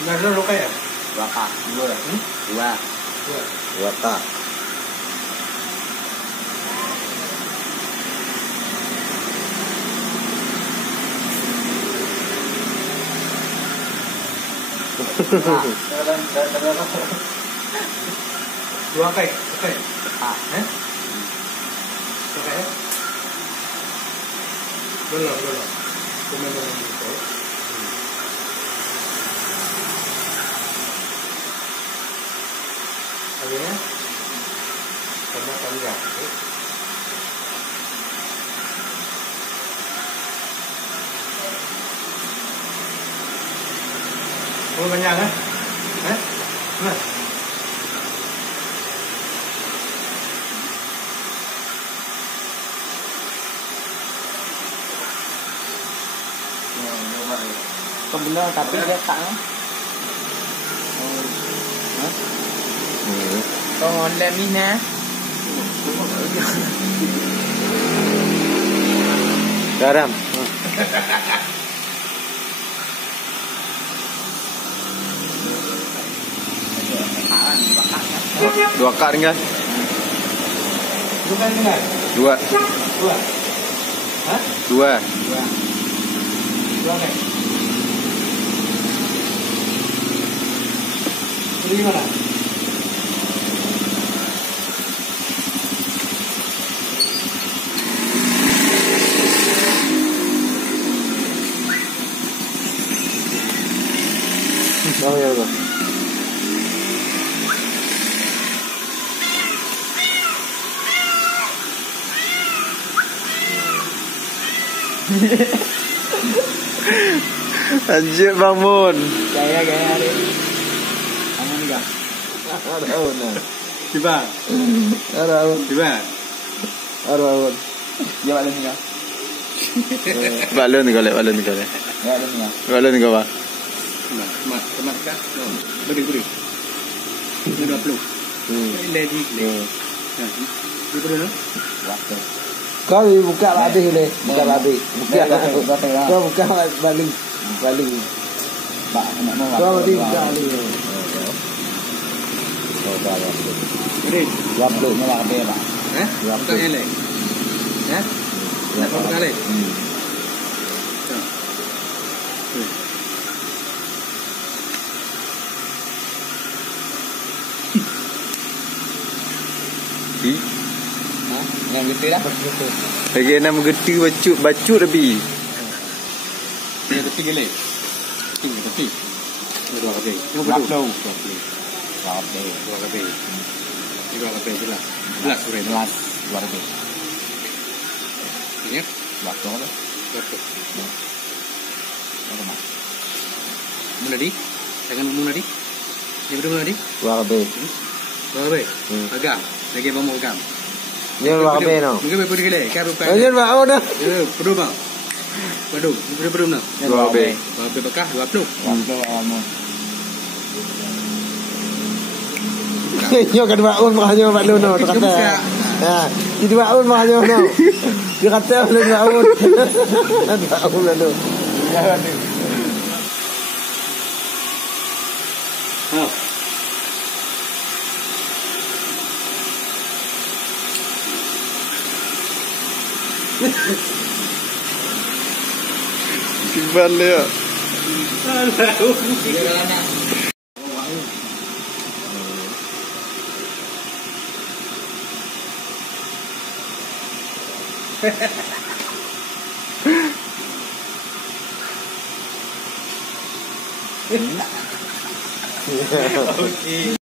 Nggak ada luka ya? Dua kak. Dua. Dua tak. Dua kaki, oke. Ah. Oke. Belum. Kemudian gitu. Akhirnya sama panjang. Oh banyak kan? Nah. Kau bener tapi dia tak. Kau online ni nah. Garam. Dua kak tinggal. Bukan tinggal. Dua. Hah? Dua. Dua nih. Ini gimana? Oh ya udah. Anjir bangun. Gaya ni. Kamu ni gak? Tiba. Tiba. Arun. Dia balik ni gak? Balon ni kau. Ya ada ni gak. Balon ni kau apa? Temat kan? Beri. Ini 20. Lady. Ini berapa? Waktu. Kau buka habis ni. Buka habis. Kau buka baling. Bak nak mau. Kau mesti buka ni. Beri. 20 ni lah habis bak. Buka yang lain. Nak buka lain? Yang gede dah. Lagi nak mengerti bacut lebih. Yang ketiga lain. Ketiga. Dua kali. Yang Dua kedua. kali. Dua kali. Dua kali jelas. Jelas sudah. Jelas. Dua kali. Ini? Waktu tu. Betul. Apa? Mula di. Jangan ngomong tadi. Yang kedua tadi. Dua habis. Dua kali. Agam. Lagi bamu agam. Ni dua habis no. Mungkin pergi lagi. Kau bukan. Anjir bangun dah. Perlu bang. Waduh, perlu nak. Dua habis. Dua habis bekah 20. Waktu kamu. Nyo kan bangun makanya Pak Luno tu kata. Ha, jadi bangun makanya no. Dia kata boleh bangun. Bangun lalu. Jangan ni. Oh. Gimana ya? Tiga dalam nak. Okey.